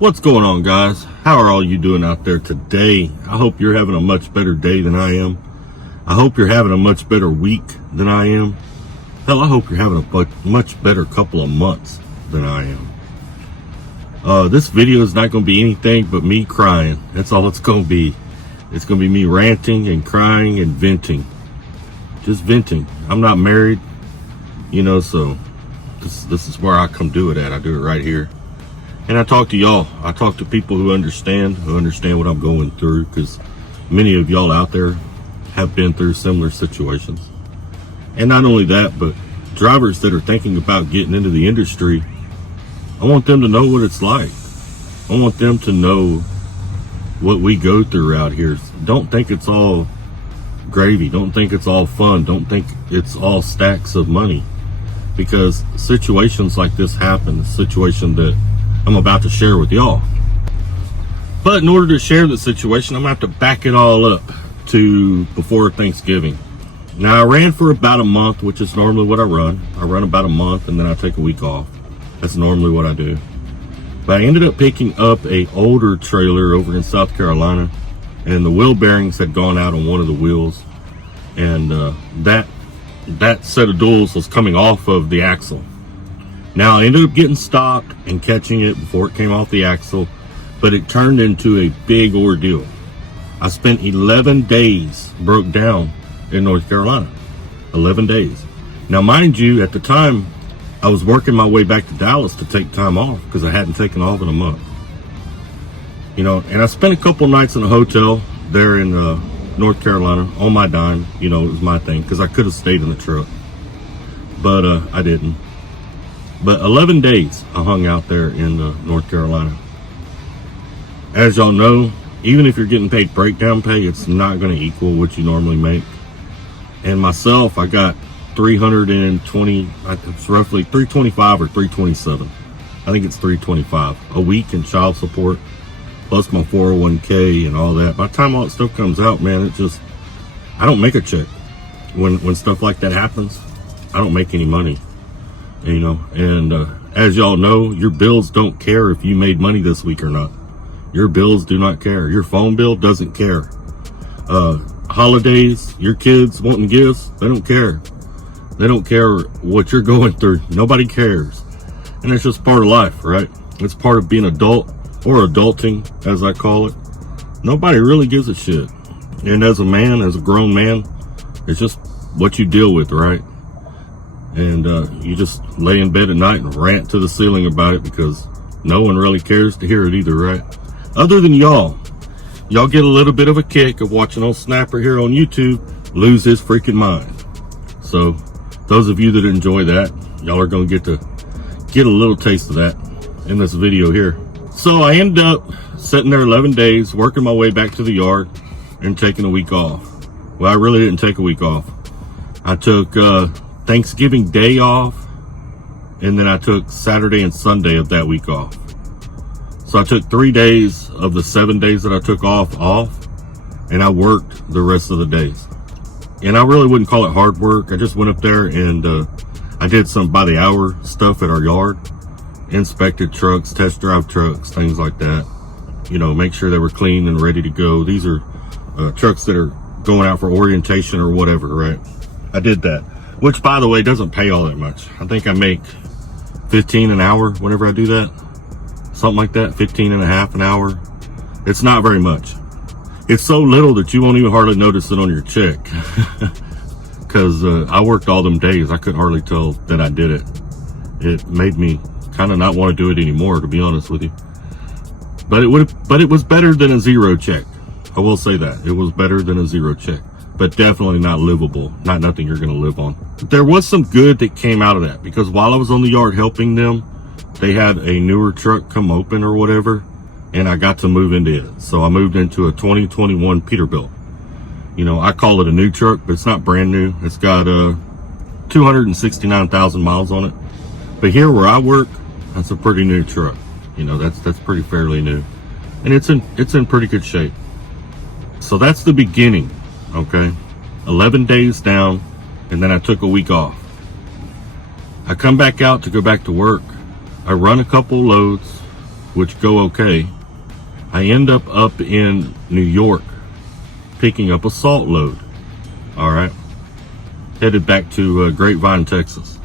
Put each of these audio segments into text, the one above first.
What's going on, guys? How are all you doing out there today? I hope you're having a much better day than I am. I hope you're having a much better week than I am. Hell, I hope you're having a much better couple of months than I am. This video is not going to be anything but me crying. That's all it's going to be. It's going to be me ranting and crying and venting. Just venting. I'm not married, so this is where I come do it at. I do it right here. And I talk to y'all. I talk to people who understand what I'm going through, because many of y'all out there have been through similar situations. And not only that, but drivers that are thinking about getting into the industry, I want them to know what it's like. I want them to know what we go through out here. Don't think it's all gravy. Don't think it's all fun. Don't think it's all stacks of money, because situations like this happen. The situation that I'm about to share with y'all. But in order to share the situation, I'm gonna have to back it all up to before Thanksgiving. Now, I ran for about a month, which is normally what I run. I run about a month and then I take a week off. That's normally what I do. But I ended up picking up a older trailer over in South Carolina, and the wheel bearings had gone out on one of the wheels, and that set of duals was coming off of the axle. Now, I ended up getting stopped and catching it before it came off the axle, but it turned into a big ordeal. I spent 11 days broke down in North Carolina. 11 days. Now, mind you, at the time, I was working my way back to Dallas to take time off, because I hadn't taken off in a month. And I spent a couple nights in a hotel there in North Carolina on my dime. It was my thing, because I could have stayed in the truck, but I didn't. But 11 days I hung out there in North Carolina. As y'all know, even if you're getting paid breakdown pay, it's not going to equal what you normally make. And myself, I got 320, it's roughly 325 or 327. I think it's 325 a week in child support, plus my 401k and all that. By the time all that stuff comes out, man, I don't make a check. When stuff like that happens, I don't make any money. And as y'all know, your bills don't care if you made money this week or not. Your bills do not care. Your phone bill doesn't care. Holidays, your kids wanting gifts, they don't care. They don't care what you're going through. Nobody cares. And it's just part of life, right? It's part of being adult, or adulting, as I call it. Nobody really gives a shit. And as a man, as a grown man, it's just what you deal with, right? And you just lay in bed at night and rant to the ceiling about it, because no one really cares to hear it either, right? Other than y'all. Y'all get a little bit of a kick of watching old Snapper here on YouTube lose his freaking mind. So those of you that enjoy that, y'all are going to get a little taste of that in this video here. So I ended up sitting there 11 days, working my way back to the yard and taking a week off. Well, I really didn't take a week off. I took Thanksgiving Day off, and then I took Saturday and Sunday of that week off. So I took 3 days of the 7 days that I took off, and I worked the rest of the days. And I really wouldn't call it hard work. I just went up there and I did some by the hour stuff at our yard, inspected trucks, test drive trucks, things like that. Make sure they were clean and ready to go. These are trucks that are going out for orientation or whatever, right? I did that. Which, by the way, doesn't pay all that much. I think I make $15 an hour whenever I do that. Something like that, 15 and a half an hour. It's not very much. It's so little that you won't even hardly notice it on your check. Because I worked all them days. I couldn't hardly tell that I did it. It made me kind of not want to do it anymore, to be honest with you. But it was better than a zero check. I will say that. It was better than a zero check. But definitely not livable, not nothing you're going to live on. But there was some good that came out of that, because while I was on the yard helping them, they had a newer truck come open or whatever, and I got to move into it. So I moved into a 2021 Peterbilt. I call it a new truck, but it's not brand new. It's got 269,000 miles on it. But here where I work, that's a pretty new truck. That's pretty fairly new, and it's in pretty good shape. So that's the beginning. Okay, 11 days down, and then I took a week off. I come back out to go back to work. I run a couple loads, which go okay. I end up in New York picking up a salt load. All right. Headed back to Grapevine, Texas.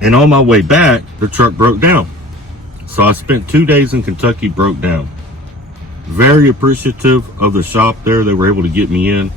And on my way back, the truck broke down. So I spent 2 days in Kentucky, broke down. Very appreciative of the shop there. They were able to get me in,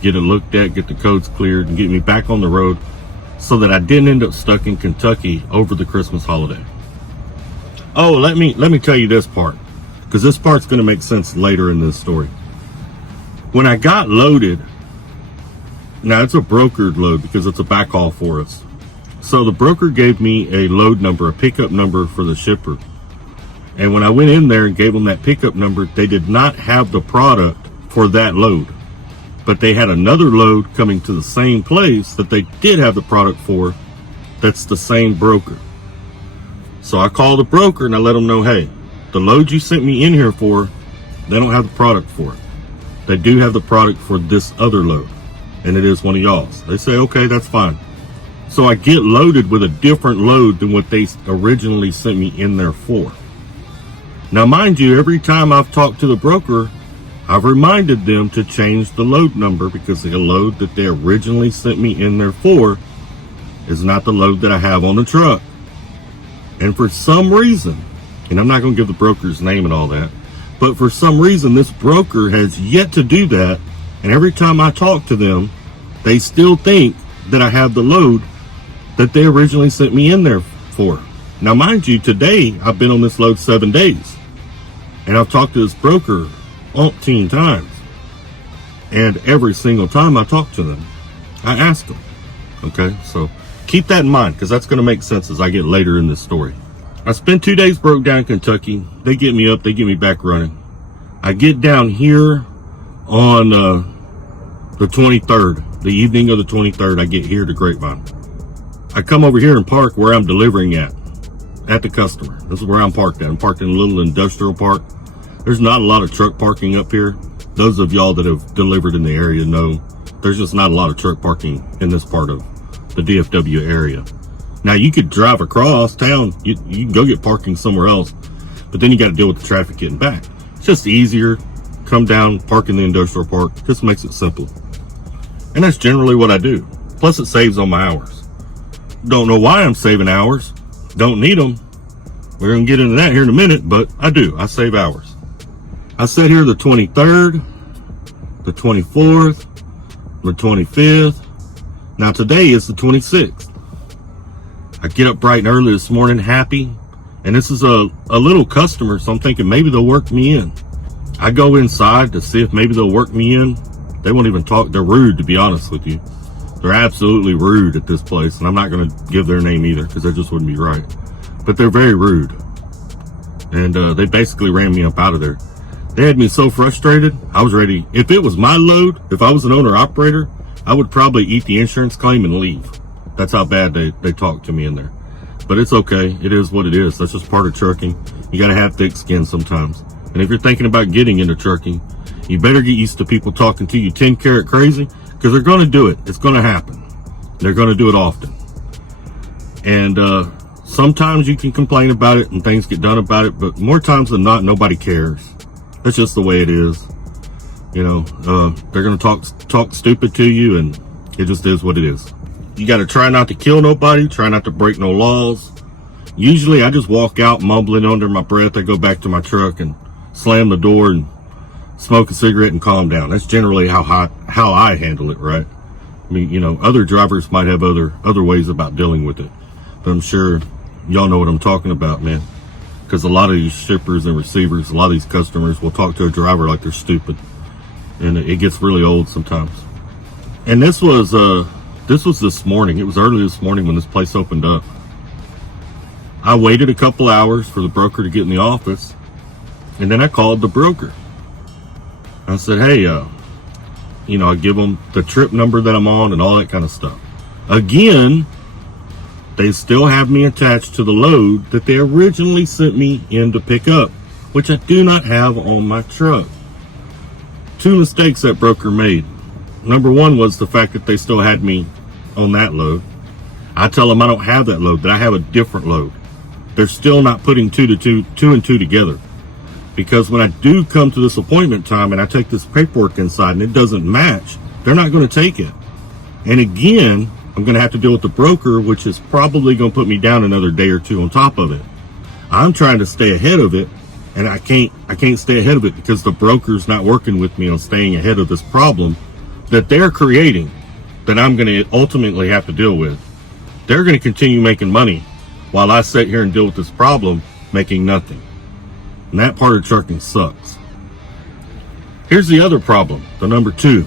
get it looked at, get the codes cleared, and get me back on the road so that I didn't end up stuck in Kentucky over the Christmas holiday. Oh, let me tell you this part, because this part's going to make sense later in this story. When I got loaded, now it's a brokered load because it's a backhaul for us. So the broker gave me a load number, a pickup number for the shipper. And when I went in there and gave them that pickup number, they did not have the product for that load. But they had another load coming to the same place that they did have the product for. That's the same broker. So I called the broker and I let them know, hey, the load you sent me in here for, they don't have the product for it. They do have the product for this other load, and it is one of y'all's. They say, okay, that's fine. So I get loaded with a different load than what they originally sent me in there for. Now, mind you, every time I've talked to the broker, I've reminded them to change the load number because the load that they originally sent me in there for is not the load that I have on the truck. And for some reason, and I'm not going to give the broker's name and all that, but for some reason, this broker has yet to do that. And every time I talk to them, they still think that I have the load that they originally sent me in there for. Now, mind you, today I've been on this load 7 days. And I've talked to this broker umpteen times. And every single time I talk to them, I ask them. Okay, so keep that in mind, because that's going to make sense as I get later in this story. I spent 2 days broke down in Kentucky. They get me up, they get me back running. I get down here on the 23rd, the evening of the 23rd. I get here to Grapevine. I come over here and park where I'm delivering at the customer. This is where I'm parked at. I'm parked in a little industrial park. There's not a lot of truck parking up here. Those of y'all that have delivered in the area know there's just not a lot of truck parking in this part of the DFW area. Now, you could drive across town. You can go get parking somewhere else, but then you got to deal with the traffic getting back. It's just easier. Come down, park in the industrial park. Just makes it simple. And that's generally what I do. Plus, it saves on my hours. Don't know why I'm saving hours. Don't need them. We're going to get into that here in a minute, but I do. I save hours. I sat here the 23rd, the 24th, the 25th. Now, today is the 26th. I get up bright and early this morning, happy. And this is a little customer, so I'm thinking maybe they'll work me in. I go inside to see if maybe they'll work me in. They won't even talk. They're rude, to be honest with you. They're absolutely rude at this place. And I'm not going to give their name either because that just wouldn't be right. But they're very rude. And they basically ran me up out of there. They had me so frustrated. I was ready. If it was my load, if I was an owner operator, I would probably eat the insurance claim and leave. That's how bad they talked to me in there. But it's okay. It is what it is. That's just part of trucking. You got to have thick skin sometimes. And if you're thinking about getting into trucking, you better get used to people talking to you 10 karat crazy, because they're going to do it. It's going to happen. They're going to do it often. And sometimes you can complain about it and things get done about it, but more times than not, nobody cares. That's just the way it is. You know, they're going to talk stupid to you, and it just is what it is. You got to try not to kill nobody, try not to break no laws. Usually I just walk out mumbling under my breath. I go back to my truck and slam the door and smoke a cigarette and calm down. That's generally how I handle it, right? I mean, you know, other drivers might have other ways about dealing with it, but I'm sure y'all know what I'm talking about, man. Because a lot of these shippers and receivers, a lot of these customers will talk to a driver like they're stupid, and it gets really old sometimes. And this was this morning. It was early this morning when this place opened up. I waited a couple hours for the broker to get in the office, and then I called the broker. I said, hey, you know, I give them the trip number that I'm on and all that kind of stuff. Again, they still have me attached to the load that they originally sent me in to pick up, which I do not have on my truck. Two mistakes that broker made. Number one was the fact that they still had me on that load. I tell them I don't have that load, that I have a different load. they're still not putting two and two together. Because when I do come to this appointment time and I take this paperwork inside and it doesn't match, they're not going to take it. And again, I'm going to have to deal with the broker, which is probably going to put me down another day or two on top of it. I'm trying to stay ahead of it, and I can't stay ahead of it because the broker's not working with me on staying ahead of this problem that they're creating, that I'm going to ultimately have to deal with. They're going to continue making money while I sit here and deal with this problem, making nothing. And that part of trucking sucks. Here's the other problem, the number 2.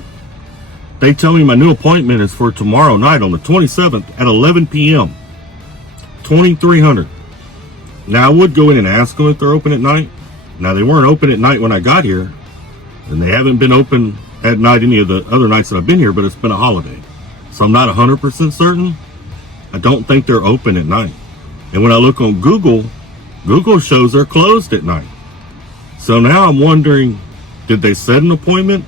They tell me my new appointment is for tomorrow night on the 27th at 11 p.m. 2300. Now, I would go in and ask them if they're open at night. Now, they weren't open at night when I got here, and they haven't been open at night any of the other nights that I've been here, but it's been a holiday. So I'm not 100% certain. I don't think they're open at night. And when I look on Google, Google shows they're closed at night. So now I'm wondering, did they set an appointment?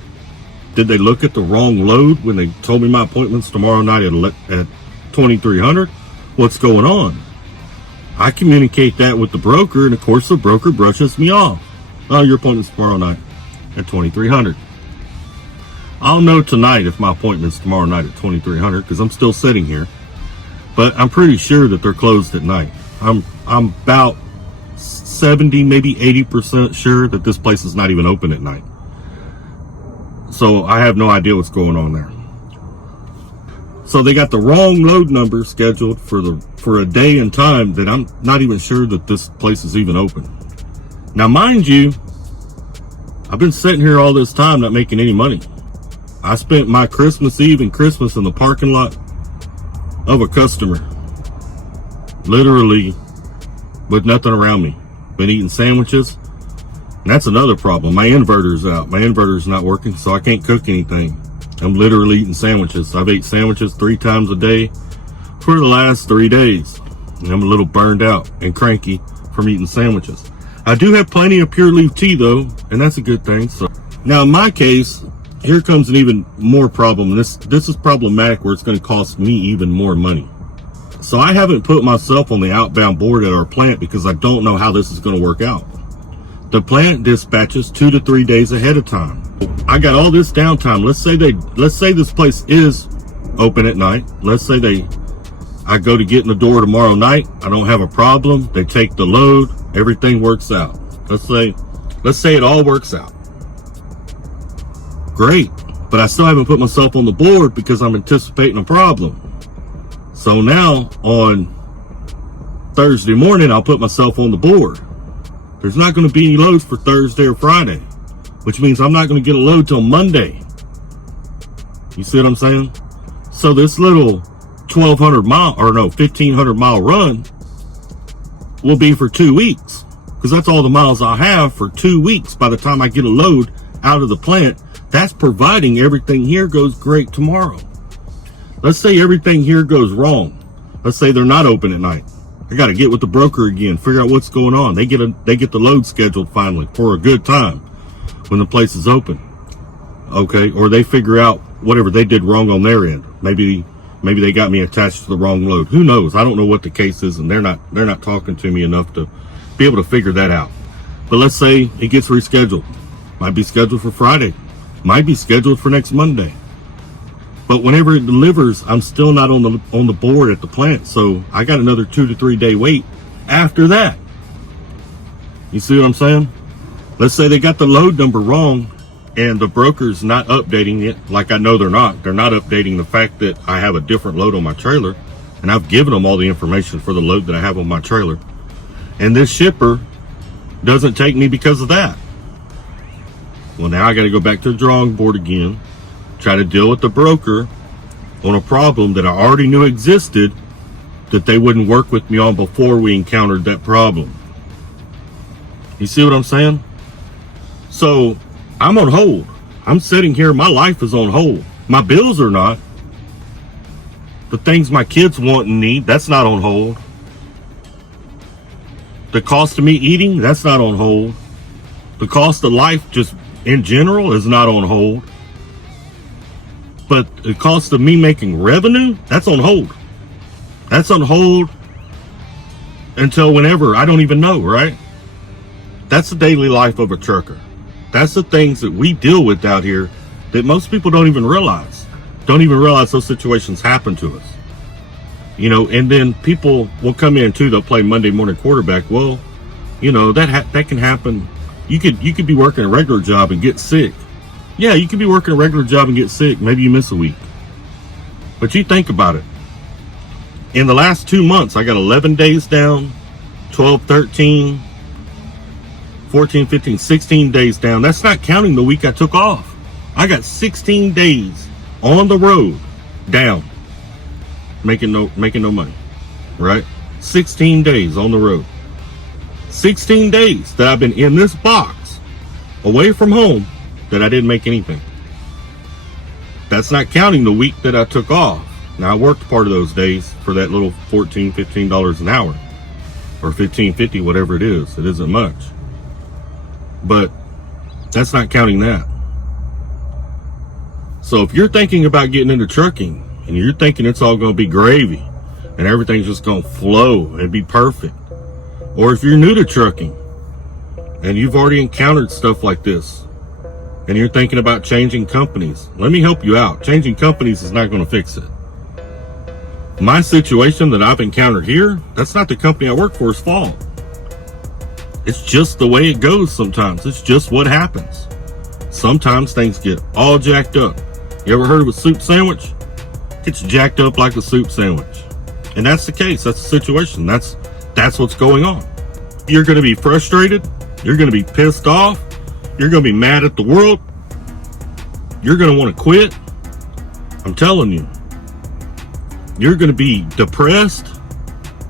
Did they look at the wrong load when they told me my appointment's tomorrow night at 2300? What's going on? I communicate that with the broker, and of course the broker brushes me off. Oh, your appointment's tomorrow night at 2300. I'll know tonight if my appointment's tomorrow night at 2300 because I'm still sitting here. But I'm pretty sure that they're closed at night. I'm about 70, maybe 80% sure that this place is not even open at night. So I have no idea what's going on there. So they got the wrong load number scheduled for a day and time that I'm not even sure that this place is even open. Now, mind you, I've been sitting here all this time not making any money. I spent my Christmas Eve and Christmas in the parking lot of a customer, literally with nothing around me. Been eating sandwiches. And that's another problem. My inverter's out. My inverter's not working, so I can't cook anything. I'm literally eating sandwiches. I've ate sandwiches 3 times a day for the last 3 days. And I'm a little burned out and cranky from eating sandwiches. I do have plenty of pure leaf tea though, and that's a good thing. So now in my case, here comes an even more problem. This is problematic where it's going to cost me even more money. So I haven't put myself on the outbound board at our plant because I don't know how this is going to work out. The plant dispatches 2 to 3 days ahead of time. I got all this downtime. Let's say this place is open at night. Let's say I go to get in the door tomorrow night. I don't have a problem. They take the load. Everything works out. Let's say it all works out. Great. But I still haven't put myself on the board because I'm anticipating a problem. So now on Thursday morning, I'll put myself on the board. There's not going to be any loads for Thursday or Friday, which means I'm not going to get a load till Monday. You see what I'm saying? So this little 1,500 mile run will be for 2 weeks because that's all the miles I have for 2 weeks. By the time I get a load out of the plant, that's providing everything here goes great tomorrow. Let's say everything here goes wrong. Let's say they're not open at night. I got to get with the broker again, figure out what's going on. They get the load scheduled finally for a good time when the place is open. Okay, or they figure out whatever they did wrong on their end. Maybe they got me attached to the wrong load. Who knows? I don't know what the case is, and they're not talking to me enough to be able to figure that out. But let's say it gets rescheduled. Might be scheduled for Friday. Might be scheduled for next Monday. But whenever it delivers, I'm still not on the board at the plant. So I got another 2 to 3 day wait after that. You see what I'm saying? Let's say they got the load number wrong and the broker's not updating it, like I know they're not. They're not updating the fact that I have a different load on my trailer, and I've given them all the information for the load that I have on my trailer. And this shipper doesn't take me because of that. Well, now I got to go back to the drawing board again, try to deal with the broker on a problem that I already knew existed that they wouldn't work with me on before we encountered that problem. You see what I'm saying? So I'm on hold. I'm sitting here. My life is on hold. My bills are not. The things my kids want and need, that's not on hold. The cost of me eating, that's not on hold. The cost of life just in general is not on hold. But the cost of me making revenue, that's on hold. That's on hold until whenever, I don't even know, right? That's the daily life of a trucker. That's the things that we deal with out here that most people don't even realize. Don't even realize those situations happen to us. You know, and then people will come in too, they'll play Monday morning quarterback. Well, you know, that can happen. You could be working a regular job and get sick. Yeah, you could be working a regular job and get sick. Maybe you miss a week. But you think about it. In the last 2 months, I got 11 days down, 12, 13, 14, 15, 16 days down. That's not counting the week I took off. I got 16 days on the road down, making no money, right? 16 days on the road. 16 days that I've been in this box away from home that I didn't make anything. That's not counting the week that I took off. Now, I worked part of those days for that little $14, $15 an hour, or $15.50, whatever it is. It isn't much. But that's not counting that. So if you're thinking about getting into trucking and you're thinking it's all going to be gravy and everything's just going to flow and be perfect, or if you're new to trucking and you've already encountered stuff like this and you're thinking about changing companies, let me help you out. Changing companies is not going to fix it. My situation that I've encountered here, that's not the company I work for's fault. It's just the way it goes sometimes. It's just what happens. Sometimes things get all jacked up. You ever heard of a soup sandwich? It's jacked up like a soup sandwich. And that's the case. That's the situation. That's what's going on. You're going to be frustrated. You're going to be pissed off. You're going to be mad at the world. You're going to want to quit. I'm telling you. You're going to be depressed.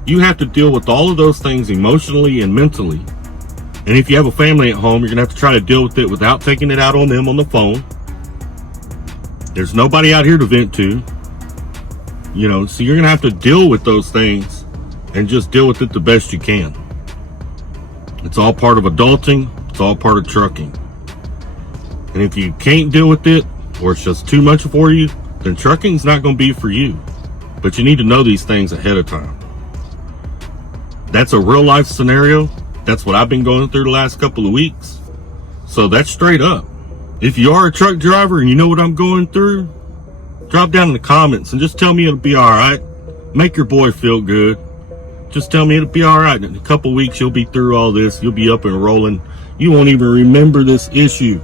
You have to deal with all of those things emotionally and mentally. And if you have a family at home, you're going to have to try to deal with it without taking it out on them on the phone. There's nobody out here to vent to. You know, so you're going to have to deal with those things and just deal with it the best you can. It's all part of adulting. It's all part of trucking. And if you can't deal with it, or it's just too much for you, then trucking's not going to be for you. But you need to know these things ahead of time. That's a real life scenario. That's what I've been going through the last couple of weeks. So that's straight up. If you are a truck driver and you know what I'm going through, drop down in the comments and just tell me it'll be all right. Make your boy feel good. Just tell me it'll be all right. In a couple of weeks, you'll be through all this. You'll be up and rolling. You won't even remember this issue.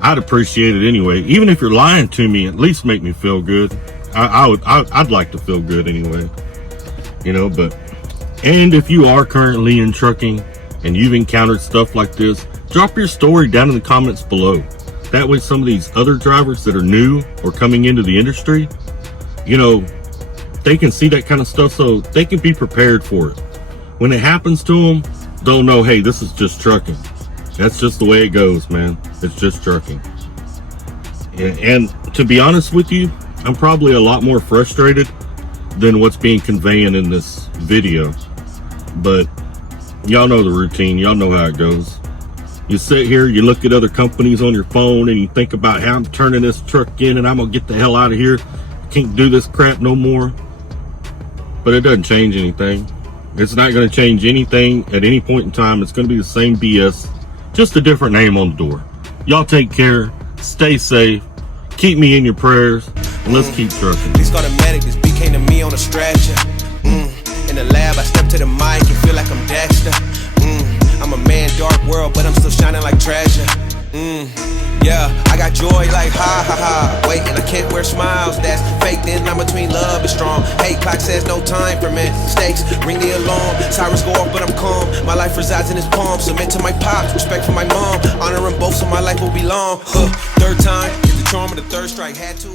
I'd appreciate it anyway. Even if you're lying to me, at least make me feel good. I'd like to feel good anyway. You know, and if you are currently in trucking and you've encountered stuff like this, drop your story down in the comments below. That way some of these other drivers that are new or coming into the industry, you know, they can see that kind of stuff so they can be prepared for it. When it happens to them, they'll know, hey, this is just trucking. That's just the way it goes, man. It's just trucking. And to be honest with you, I'm probably a lot more frustrated than what's being conveyed in this video. But y'all know the routine. Y'all know how it goes. You sit here, you look at other companies on your phone, and you think about how I'm turning this truck in and I'm going to get the hell out of here. Can't do this crap no more. But it doesn't change anything. It's not going to change anything at any point in time. It's going to be the same BS. Just a different name on the door. Y'all take care. Stay safe. Keep me in your prayers. And let's keep trucking. Please call the medic. This beat came to me on a stretcher. In the lab, I step to the mic and feel like I'm Dexter. I'm a man, dark world, but I'm still shining like treasure. Yeah, I got joy like ha ha ha. Wait, and I can't wear smiles. That's fake. Then I'm between love and strong. Hate clock says no time for mistakes. Ring the alarm. Sirens go off, but I'm calm. My life resides in his palm. Submit to my pops. Respect for my mom. Honor them both, so my life will be long. Third time, hit the charm of the third strike. Had to.